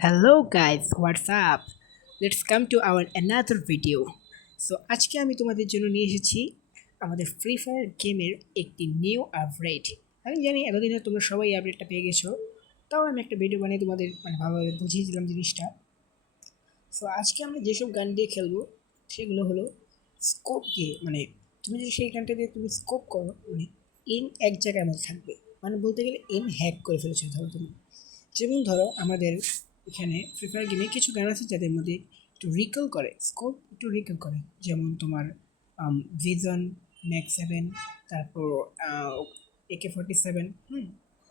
Guys, what's up? Let's come to our another video. So আজকে আমি তোমাদের জন্য নিয়ে এসেছি আমাদের ফ্রি ফায়ার গেমের একটি নিউ আপডেট আমি জানি এতদিনে তোমরা সবাই আপডেটটা পেয়ে গেছো তাও আমি একটা ভিডিও বানিয়ে তোমাদের মানে ভালোভাবে বুঝিয়ে দিলাম জিনিসটা। সো আজকে আমরা যেসব গান দিয়ে খেলব সেগুলো হলো স্কোপ দিয়ে। মানে তুমি যদি সেই গানটা দিয়ে তুমি স্কোপ করো মানে এম এক জায়গায় মধ্যে থাকবে। মানে বলতে গেলে এম হ্যাক করে ফেলেছো ধরো তুমি। যেমন ধরো আমাদের এখানে ফ্রি ফায়ার গেমে কিছু গান আছে যাদের মধ্যে একটু রিকল করে স্কোপ একটু রিকল করে। যেমন তোমার ভিজন ম্যাক্স সেভেন তারপর একে ফর্টি সেভেন হুম,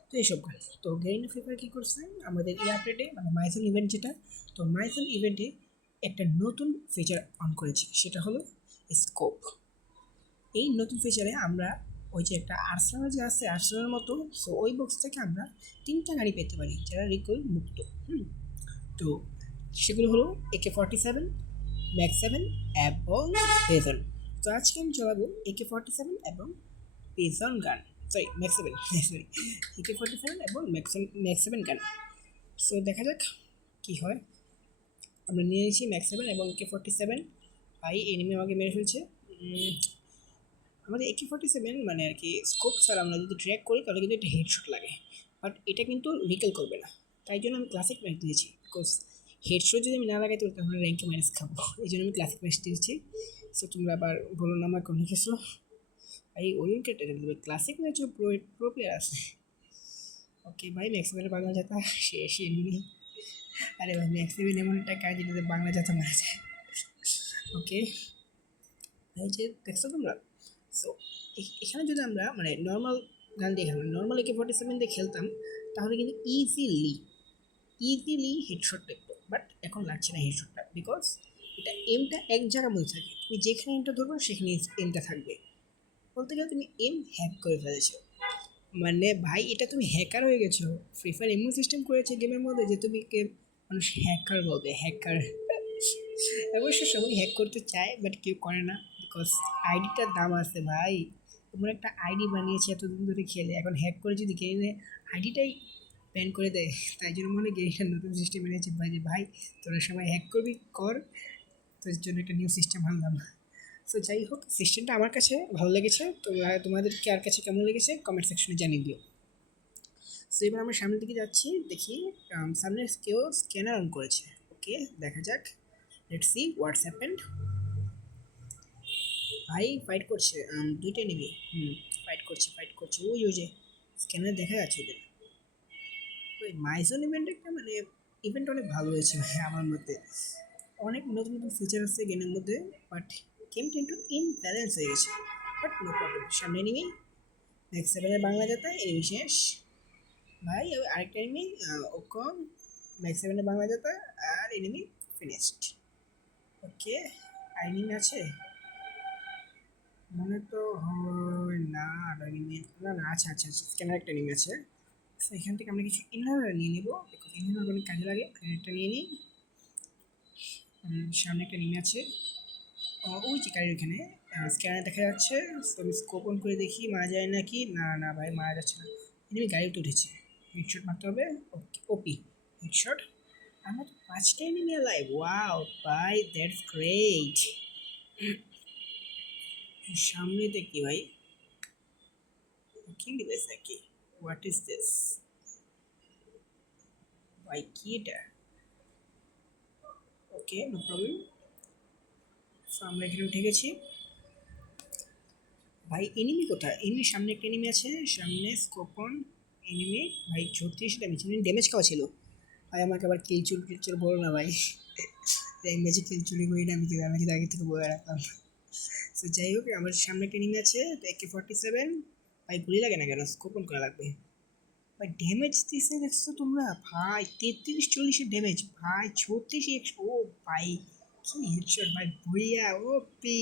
তো এইসব গান তো গেইন ফ্রি ফায়ার কী করছে? আমাদের এই আপডেটে মানে মাইসন ইভেন্ট যেটা, তো মাইসন ইভেন্টে একটা নতুন ফিচার অন করেছে। সেটা হলো স্কোপ এই নতুন ফিচারে আমরা ওই যে একটা আর্সেনাল যে আছে আর্সেনালের মতো সো ওই বক্স থেকে আমরা তিনটা গাড়ি পেতে পারি, যারা রিকল মুক্ত। হুম তো সেগুলো হলো একে ফর্টি সেভেন ম্যাক্স সেভেন এবং পেজন তো আজকে আমি চালাবো একে ফর্টি সেভেন এবং পেজন gun. Sorry max seven sorry AK forty seven এবং ম্যাক্স সেভেন গান। সো দেখা যাক কী হয়। আমরা নিয়ে নিয়েছি ম্যাক্স সেভেন এবং একে ফর্টি সেভেন ভাই এনিমি আমাকে মেরে ফেলছে। আমাদের একে ফর্টি সেভেন মানে আর কি স্কোপ ছাড়া আমরা যদি ট্র্যাক করি, তাহলে কিন্তু একটা হেডশট লাগে। বাট এটা কিন্তু রিকেল করবে না। তাই জন্য আমি ক্লাসিক ম্যাক দিয়েছি। বিকজ হেডশট যদি আমি না লাগাইতে পারি তাহলে র্যাঙ্কে মাইনাস খাব। এই জন্য আমি ক্লাসিক ম্যাচ দিয়েছি সো তোমরা আবার বলো না আমার কোনো কিছু। এই উইকেটে দেবে ক্লাসিক ম্যাচও প্রো প্রো প্লেয়ার আছে। ওকে ভাই ম্যাক্সিমের বাংলা যাতা শেষ, এমনি। আরে ভাই ম্যাক্সিমেন এমন একটা কাজ যেটাতে বাংলা যাতা মারা যায়। ওকে এই যে দেখছ তোমরা? সো এখানে যদি আমরা মানে নর্মাল গান দিয়ে খেলতাম নর্মাল একে ফর্টি সেভেন দিয়ে খেলতাম, তাহলে কিন্তু ইজিলি ইজিলি হেডশট দেখতো বাট এখন লাগছে না হেডশটটা বিকজ এটা এমটা এক জায়গার মধ্যে থাকে। তুমি যেখানে এমটা ধরবে, সেখানে এমটা থাকবে। বলতে গেলে তুমি এম হ্যাক করে ফেলেছো। মানে ভাই, এটা তুমি হ্যাকার হয়ে গেছো। ফ্রি ফায়ার এমন সিস্টেম করেছে গেমের মধ্যে যে তুমি মানুষ হ্যাকার বলবে হ্যাকার অবশ্য সবাই হ্যাক করতে চায় বাট কেউ করে না বিকজ আইডিটার দাম আছে ভাই। তোমার একটা আইডি বানিয়েছে এতদিন ধরে খেলে, এখন হ্যাক করে যদি গেমে আইডিটাই ব্যান করে দেয়। তাই জন্য মনে হয় গেমটা নতুন সিস্টেম এনেছে। ভাই যে ভাই তোরা সবাই হ্যাক করবি কর। তোর জন্য একটা নিউ সিস্টেম আনলাম। সো যাই হোক সিস্টেমটা আমার কাছে ভালো লেগেছে। তোমরা তোমাদের কার কাছে কেমন লেগেছে? কমেন্ট সেকশনে জানিয়ে দিও। সো এবার আমরা সামনের দিকে যাচ্ছি। দেখি um, সামনে কেউ স্ক্যানার অন করেছে। ওকে দেখা যাক। লেট সি হোয়াটস হ্যাপেন্ড ভাই ফাইট করছে। দুইটাই দুইটা নেবে। হুম ফাইট করছে ফাইট করছে। ওই ওই যে স্ক্যানার দেখা যাচ্ছে ওদের। ওই মাইজন ইভেন্ট একটা মানে ইভেন্ট অনেক ভালো হয়েছে ভাই আমার মতে। অনেক নতুন নতুন ফিচার আছে গেমের মধ্যে বাট গেমটা একটু ইনব্যালেন্স হয়ে গেছে। বাট নো প্রবলেম সামনে এনিমি নেক্সট সেভেনের বাংলা যাতা এনিমি শেষ ভাই আরেকটা এনিমি ওকম ম্যাক্স সেভেনের বাংলা যাতা আর এনিমি ফিনিশড ওকে আইনিং আছে? মনে তো হয় না, আর এনিমি না না আচ্ছা আচ্ছা আচ্ছা স্ক্যানার একটা এনিমি আছে। এখান থেকে আমরা কিছু ইনহেলার নিয়ে নেব বিকজ ইনহেলার অনেক কাজে লাগে একটা নিয়ে নিই সামনে একটা নেমে আছে ওই যে গাড়ির ওখানে স্ক্যানার দেখা যাচ্ছে So, আমি স্কোপ অন করে দেখি মারা যায় নাকি না না ভাই মারা যাচ্ছে না এনিমি গাড়িতে উঠেছে হেডশট মারতে হবে ওকে ওপি হেডশট আমার তো পাঁচটা এনিমি লাইভ ওয়াও ভাই দ্যাটস গ্রেট সামনে দেখি ভাই কি ডিভাইস নাকি হোয়াট ইজ দিস ভাই কি এটা ওকে নো প্রবলেম সো আমরা এখানে উঠে গেছি। ভাই এনিমি কোথায়? এনিমির সামনে একটা এনিমি আছে। সামনে স্কোপন এনিমি ভাই ছত্রিশ ড্যামেজ এনিমি ড্যামেজ খাওয়া ছিল। ভাই, আমাকে আবার কিল চুল কিল চুল বলো না ভাই। এই ম্যাচে কিল চুরি করি না, আমি কি কিন্তু আগে থেকে বলে রাখলাম? সো যাই হোক, আমার সামনে একটা এনিমি আছে একে ফর্টি সেভেন ভাই গুলি লাগে না কেন স্কোপন করা লাগবে ভাই ড্যামেজ দিছে দেখছ তোমরা ভাই তেত্রিশ চল্লিশের ড্যামেজ ভাই ছত্রিশ একশো ও ভাই কি হেডশট ভাই ভুইয়া ও পি